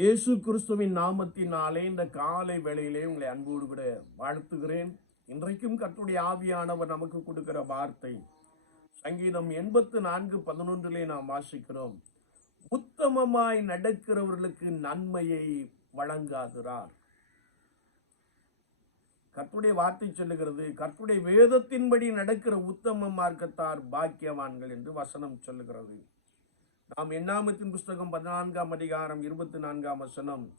இயேசு கிறிஸ்துவின் நாமத்தினாலே இந்த காலை வேளையிலே உங்களை அன்போடு கூட வாழ்த்துகிறேன். இன்றைக்கும் கர்த்தருடைய ஆவியானவர் நமக்கு கொடுக்கிற வார்த்தை சங்கீதம் எண்பத்து நான்கு பதினொன்றிலே நாம் வாசிக்கிறோம். உத்தமமாய் நடக்கிறவர்களுக்கு நன்மையை வழங்காகிறார் கர்த்தருடைய வார்த்தை சொல்லுகிறது கர்த்தருடைய வேதத்தின்படி நடக்கிற உத்தம மார்க்கத்தார் பாக்கியவான்கள் என்று வசனம் சொல்லுகிறது. நாம் எண்ணாமத்தின் புஸ்தகம் பதினான்காம் அதிகாரம் இருபத்தி நான்காம் வசனம்.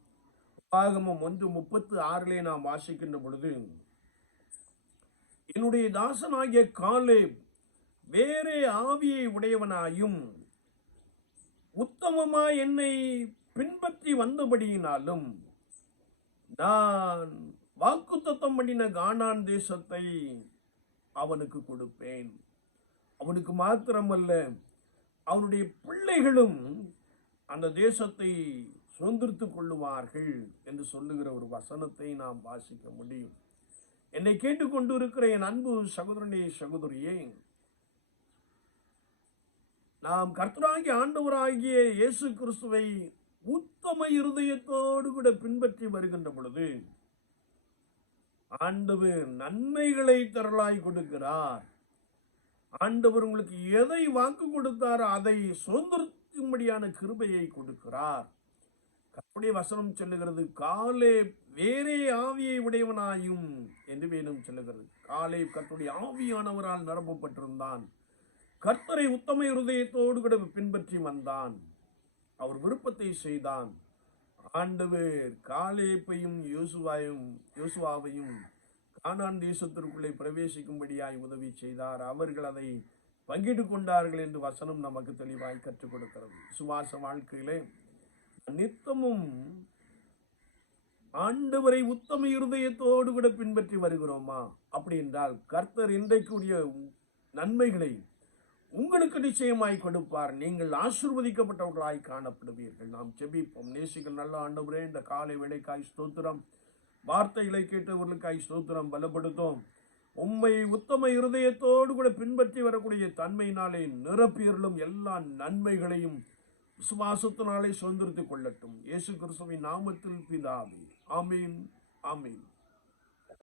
உபாகமம் ஒன்று முப்பத்து ஆறிலே நாம் வாசிக்கின்ற பொழுது என்னுடைய தாசனாகிய காலே வேறே ஆவியை உடையவனாயும் உத்தமமாய் என்னை பின்பற்றி வந்தபடியினாலும் நான் வாக்குத்தத்தம் பண்ணின கானான் தேசத்தை அவனுக்கு கொடுப்பேன். அவனுக்கு மாத்திரமல்ல அவனுடைய பிள்ளைகளும் அந்த தேசத்தை சுதந்திரித்துக் கொள்ளுவார்கள் என்று சொல்லுகிற ஒரு வசனத்தை நாம் வாசிக்க முடியும். என்னை கேட்டுக்கொண்டு இருக்கிற என் அன்பு சகோதரனே சகோதரியே நாம் கர்த்தராகிய ஆண்டவராகிய இயேசு கிறிஸ்துவை உத்தம இருதயத்தோடு கூட பின்பற்றி வருகின்ற பொழுது ஆண்டவர் நன்மைகளை தரலாய் கொடுக்கிறார். ஆண்டவர் உங்களுக்கு எதை வாக்கு கொடுத்தாரோ அதை சுதந்திரத்தும்படியான கிருபையை கொடுக்கிறார். கற்புடைய வசனம் சொல்லுகிறது காலே வேறே ஆவியை உடையவனாயும் என்று வேணும் சொல்லுகிறது. காலே கர்த்தருடைய ஆவியானவரால் நிரப்பப்பட்டிருந்தான். கர்த்தரை உத்தம இருதயத்தோடு கூட பின்பற்றி வந்தான். அவர் விருப்பத்தை செய்தான். ஆண்டவர் காலேப்பையும் யோசுவாயும் யோசுவாவையும் கானான் தேசத்திற்குள்ளே பிரவேசிக்கும்படியாய் உதவி செய்தார். அவர்கள் அதை பங்கிட்டு கொண்டார்கள் என்று வசனம் நமக்கு தெளிவாய் கற்றுக் கொடுக்கிறது. சுவாச வாழ்க்கையிலே நித்தமும் ஆண்டவரை உத்தம இருதயத்தோடு கூட பின்பற்றி வருகிறோமா? அப்படி என்றால் கர்த்தர் இன்றைக்குரிய நன்மைகளை உங்களுக்கு நிச்சயமாய் கொடுப்பார். நீங்கள் ஆசிர்வதிக்கப்பட்டவர்களாய் காணப்படுவீர்கள். நாம் ஜெபிப்போம். நேசிகள் நல்ல ஆண்டவரே இந்த காலை வேலைக்காய் ஸ்தோத்திரம். வார்த்தைகளை கேட்டவர்களுக்காய் ஸ்தோத்திரம் பலப்படுத்தும். உண்மை உத்தம இருதயத்தோடு கூட பின்பற்றி வரக்கூடிய தன்மையினாலே நிரப்பியர்களும் எல்லா நன்மைகளையும் விசுவாசத்தினாலே சுதந்திரத்துக் கொள்ளட்டும். இயேசு கிறிஸ்துவின் நாமத்தில் பிதாவே. ஆமீன் ஆமீன்.